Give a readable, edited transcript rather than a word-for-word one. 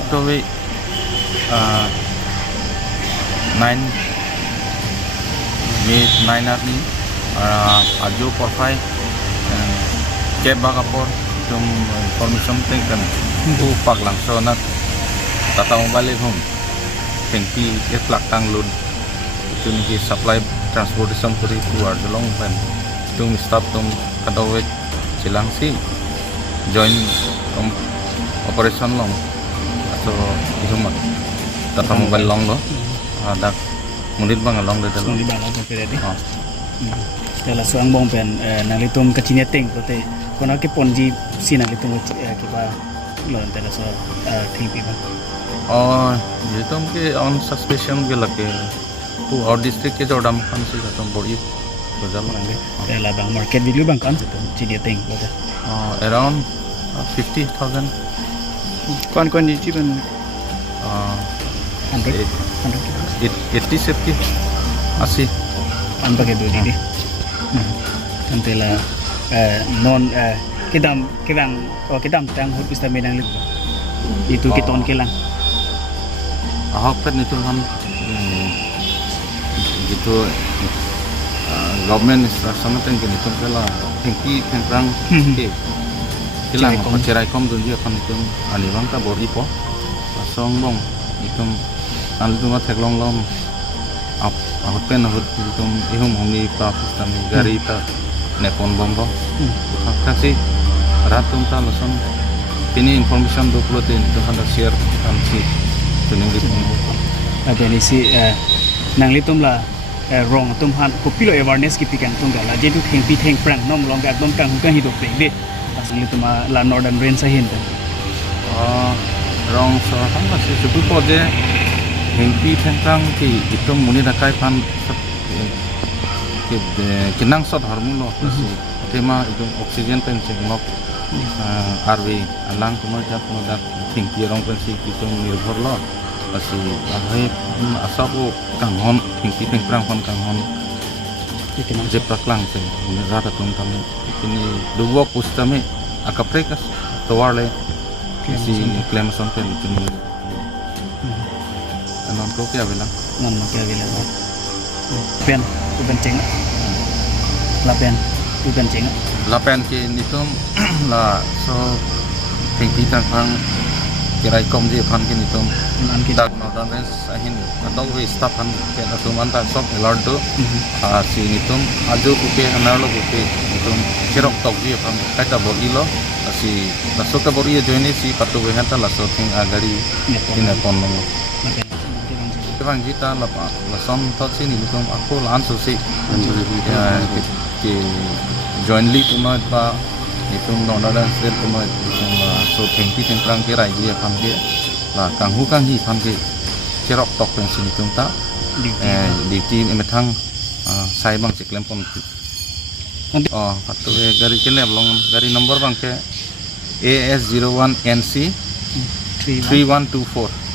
patowe 9 arni ajo porfai ke bagapor tum information tengkan tu paglang so na tatawang balik home tengpi etlak tanglun itu ni supply transportation puri keluar jelong pen tum stop tum kadawe silang si join operation long atau itu mah tatawang balik long lo ada mundit bang long de Sung di bang apa pera di. Kalau suang bong pen nalitum kecinya teng kote kona ke ponji si nalitum kiba lon tela so thipi bang. और ये तो हमके on suspicion के लगे तो और डिस्ट्रिक्ट के जोड़ा मकान से खत्म बड़ी हो जाता है Tela bang market value bang kan tu cinya teng kote. Around 50,000 Kon di ciban 100 80 से 80 an pakai dua di. Tentela non kidam tang hut pista menang lit. Itu kiton kelang. ahok kan itu kan gitu government sama tengkin itu kala tengki tengkrang ke kilang cerai kom dunia kan itu anibang ta bori po pasong bong itu al tu mat long lom ahot pen ahot itu ihum homi pa pustami gari ta nepon bom bo kasi ratum ta lason ini information 20 tin itu ada share kan si tuning gitu Ada ni si nang litum la wrong tum han popular awareness ki pikang tunggal la jetu theng prang nom long ga dom kang kan hidup de asal litum la northern rain sa hin rong so kan masih cukup pode hengpi tentang ki itu muni dakai pan kinang sot harmulo si tema itu oksigen penceng lok RV alang kumar jat modal hengpi rong pensi itu nirbhor lo asi ahai asabu kanghon hengpi tengprang pan kanghon jepak lang se muni rata tum tamu ini dua pustame akaprekas towarle si klaim sampai itu ni non ko kya bela non ma kya gila pen tu benceng la pen tu benceng lapen ke nitum la so hengpi tangpang kirai kom je pan ke nitum nan ki dak no dan sahin atau we staff kan ke atuman ta sok alert do si nitum aju ke analo ke nitum kirok tok je pan kata bodi lo si masuk ke bodi join si patu behan ta laso ting agari tina pon lo bang kita lason tot sini nitum aku lan so si ke jointly puno pa itu nonada sel puno itu so tengpi tengprang ke rai dia kan ke la kanghu kang hi kan ke cerok tok pen sini tum ta di tim emetang sai bang siklem pon oh patu gari kene long gari nomor bang ke AS01NC 3124